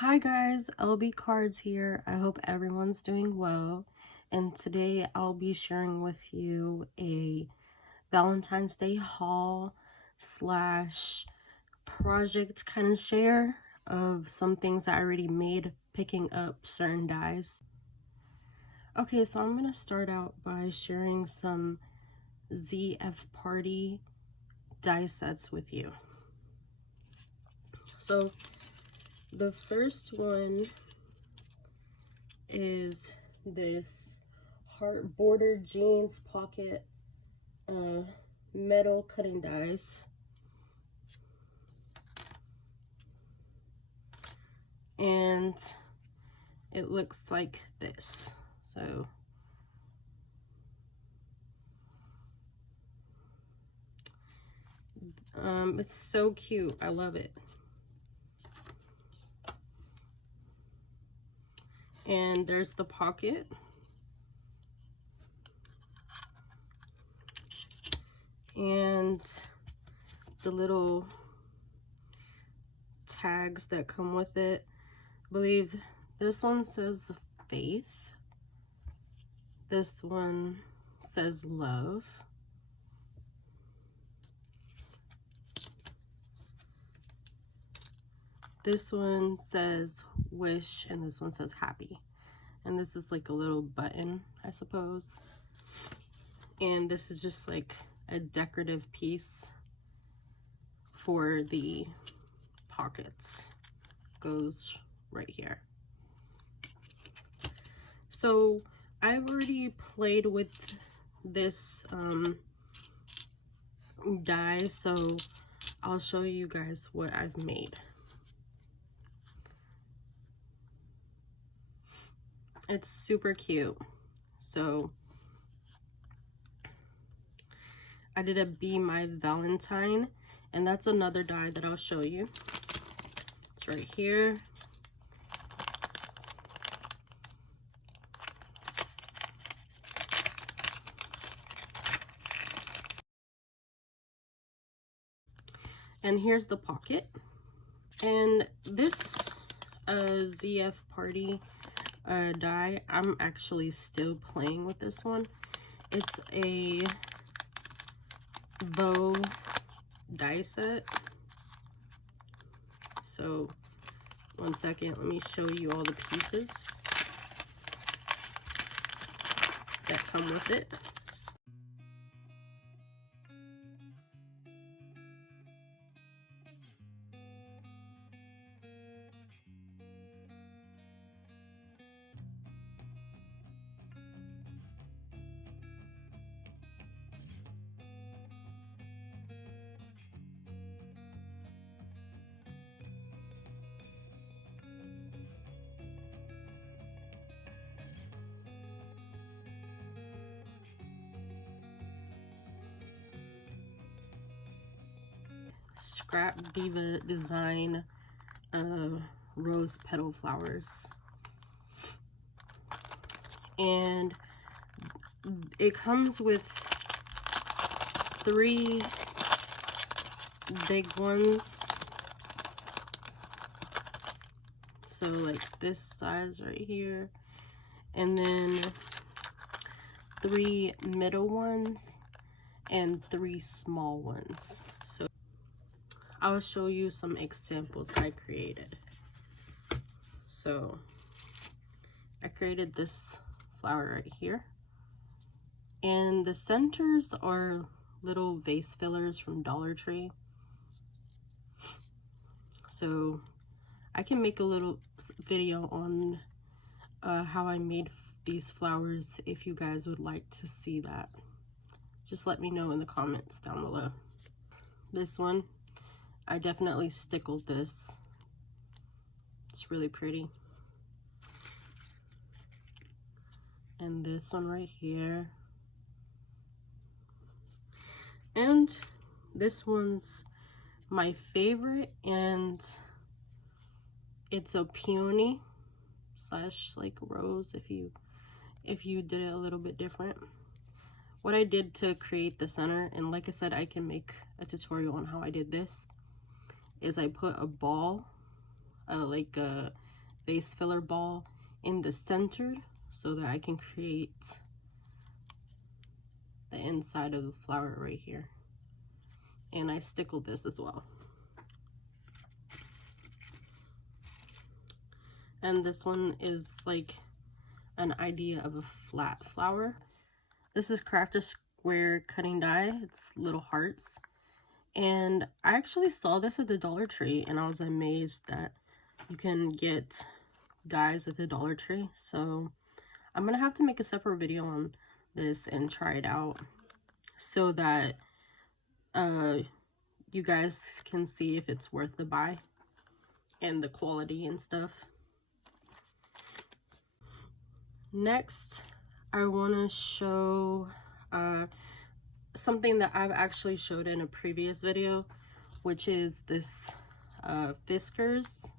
Hi guys, LB Cards here. I hope everyone's doing well. And today I'll be sharing with you a Valentine's Day haul slash project kind of share of some things that I already made picking up certain dies. Okay, so I'm going to start out by sharing some ZFPARTY die sets with you. So the first one is this heart border jeans pocket metal cutting dies, and it looks like this. So it's so cute. I love it. And there's the pocket. And the little tags that come with it. I believe this one says faith. This one says love. This one says wish, and this one says happy. And this is like a little button, I suppose. And this is just like a decorative piece for the pockets. Goes right here. So I've already played with this die, so I'll show you guys what I've made. It's super cute. So I did a Be My Valentine, and that's another die that I'll show you. It's right here. And here's the pocket. And this ZFPARTY die, I'm actually still playing with this one. It's a bow die set. So one second, let me show you all the pieces that come with it. Scrap Diva design rose petal flowers, and it comes with 3 big ones, so like this size right here, and then 3 middle ones and 3 small ones. So I'll show you some examples I created. So I created this flower right here, and the centers are little vase fillers from Dollar Tree. So I can make a little video on how I made these flowers if you guys would like to see that. Just let me know in the comments down below. This one, I definitely stickled this. It's really pretty. And this one right here. And this one's my favorite, and it's a peony slash like rose if you did it a little bit different. What I did to create the center, and like I said, I can make a tutorial on how I did this, is I put a ball, like a vase filler ball in the center so that I can create the inside of the flower right here. And I stickled this as well. And this one is like an idea of a flat flower. This is Crafter Square cutting die. It's little hearts. And I actually saw this at the Dollar Tree and I was amazed that you can get dies at the Dollar Tree. So I'm gonna have to make a separate video on this and try it out so that you guys can see if it's worth the buy and the quality and stuff. Next, I want to show something that I've actually showed in a previous video, which is this Fiskars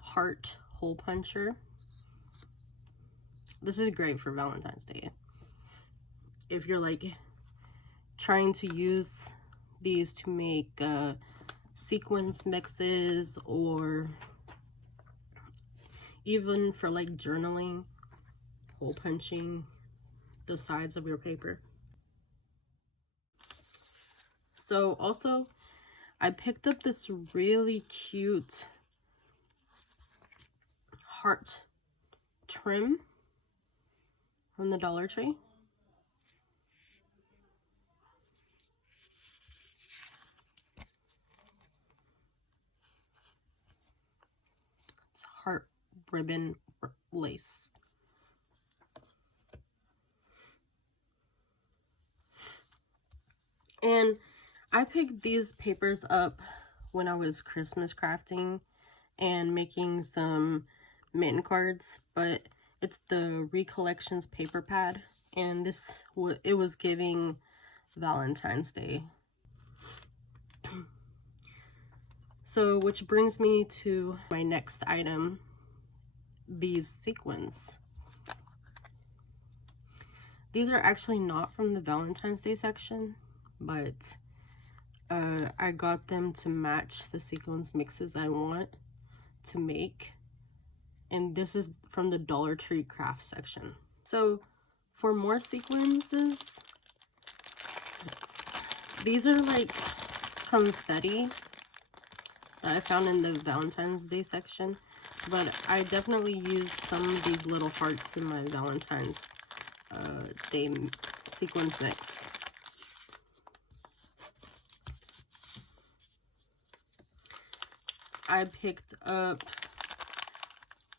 heart hole puncher. This is great for Valentine's Day. If you're like trying to use these to make sequence mixes, or even for like journaling, hole punching the sides of your paper. So also I picked up this really cute heart trim from the Dollar Tree. It's heart ribbon lace. And I picked these papers up when I was Christmas crafting and making some mitten cards, but it's the Recollections paper pad, and this it was giving Valentine's Day. So, which brings me to my next item, these sequins. These are actually not from the Valentine's Day section, but I got them to match the sequins mixes I want to make. And this is from the Dollar Tree craft section. So for more sequences, these are like confetti that I found in the Valentine's Day section, but I definitely used some of these little hearts in my Valentine's Day sequence mix. I picked up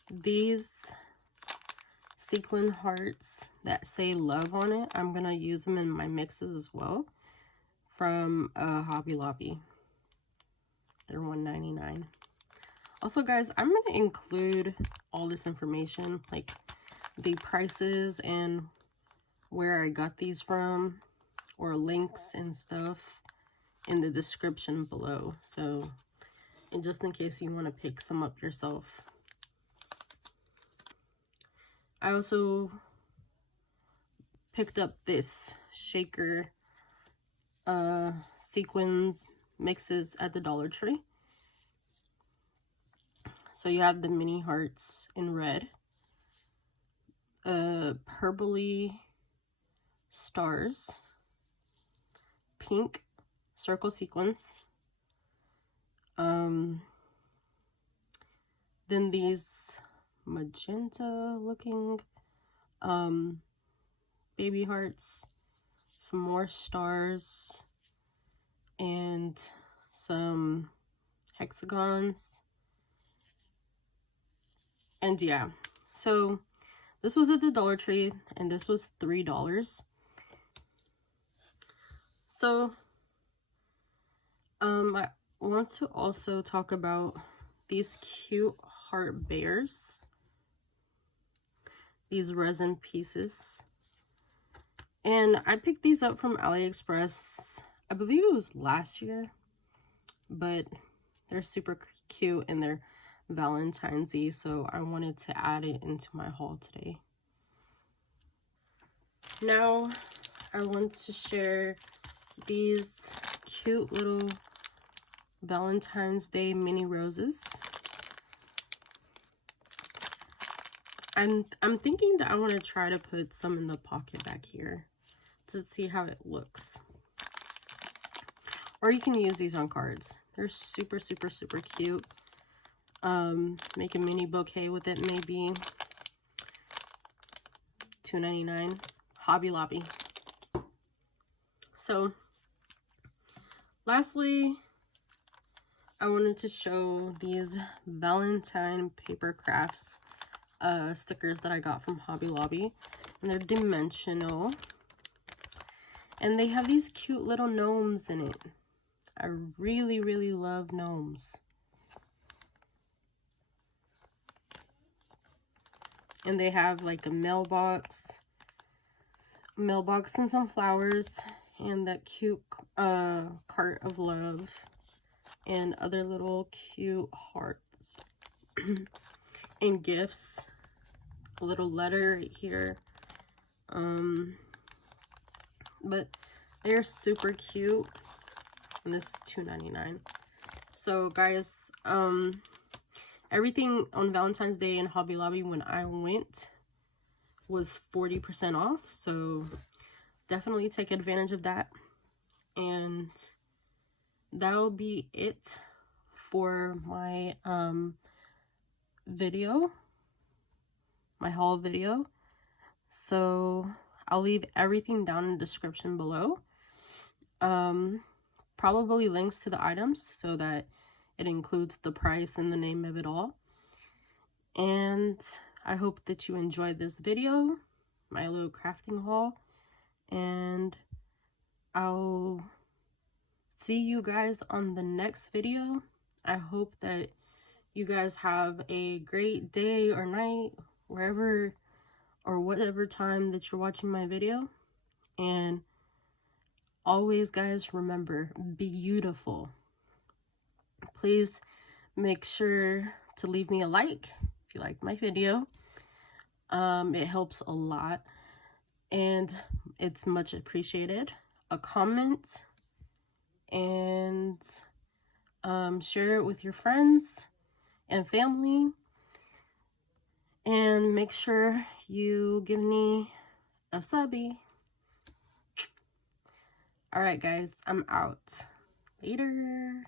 these sequin hearts that say love on it. I'm gonna use them in my mixes as well, from Hobby Lobby. They're $1.99. Also guys, I'm gonna include all this information, like the prices and where I got these from, or links and stuff, in the description below. So, and just in case you want to pick some up yourself. I also picked up this shaker sequins mixes at the Dollar Tree. So you have the mini hearts in red, purpley stars, pink circle sequins, then these magenta looking baby hearts, some more stars, and some hexagons. And yeah, so this was at the Dollar Tree and this was $3. So I want to also talk about these cute heart bears, these resin pieces, and I picked these up from AliExpress. I believe it was last year, but they're super cute and they're Valentine's-y, so I wanted to add it into my haul today. Now I want to share these cute little Valentine's Day mini roses. I'm thinking that I want to try to put some in the pocket back here to see how it looks. Or you can use these on cards. They're super, super, super cute. Make a mini bouquet with it, maybe. $2.99. Hobby Lobby. So, lastly, I wanted to show these Valentine paper crafts stickers that I got from Hobby Lobby. And they're dimensional. And they have these cute little gnomes in it. I really, really love gnomes. And they have like a mailbox and some flowers, and that cute cart of love, and other little cute hearts and gifts. A little letter right here. But they're super cute, and this is $2.99. So guys, everything on Valentine's Day in Hobby Lobby when I went was 40% off, so definitely take advantage of that. And that'll be it for my video, my haul video. So I'll leave everything down in the description below. Probably links to the items so that it includes the price and the name of it all. And I hope that you enjoyed this video, my little crafting haul, and I'll see you guys on the next video. I hope that you guys have a great day or night, wherever or whatever time that you're watching my video. And always, guys, remember, be beautiful. Please make sure to leave me a like if you liked my video. It helps a lot and it's much appreciated. A comment, and share it with your friends and family, and make sure you give me a subby. All right, guys, I'm out. Later.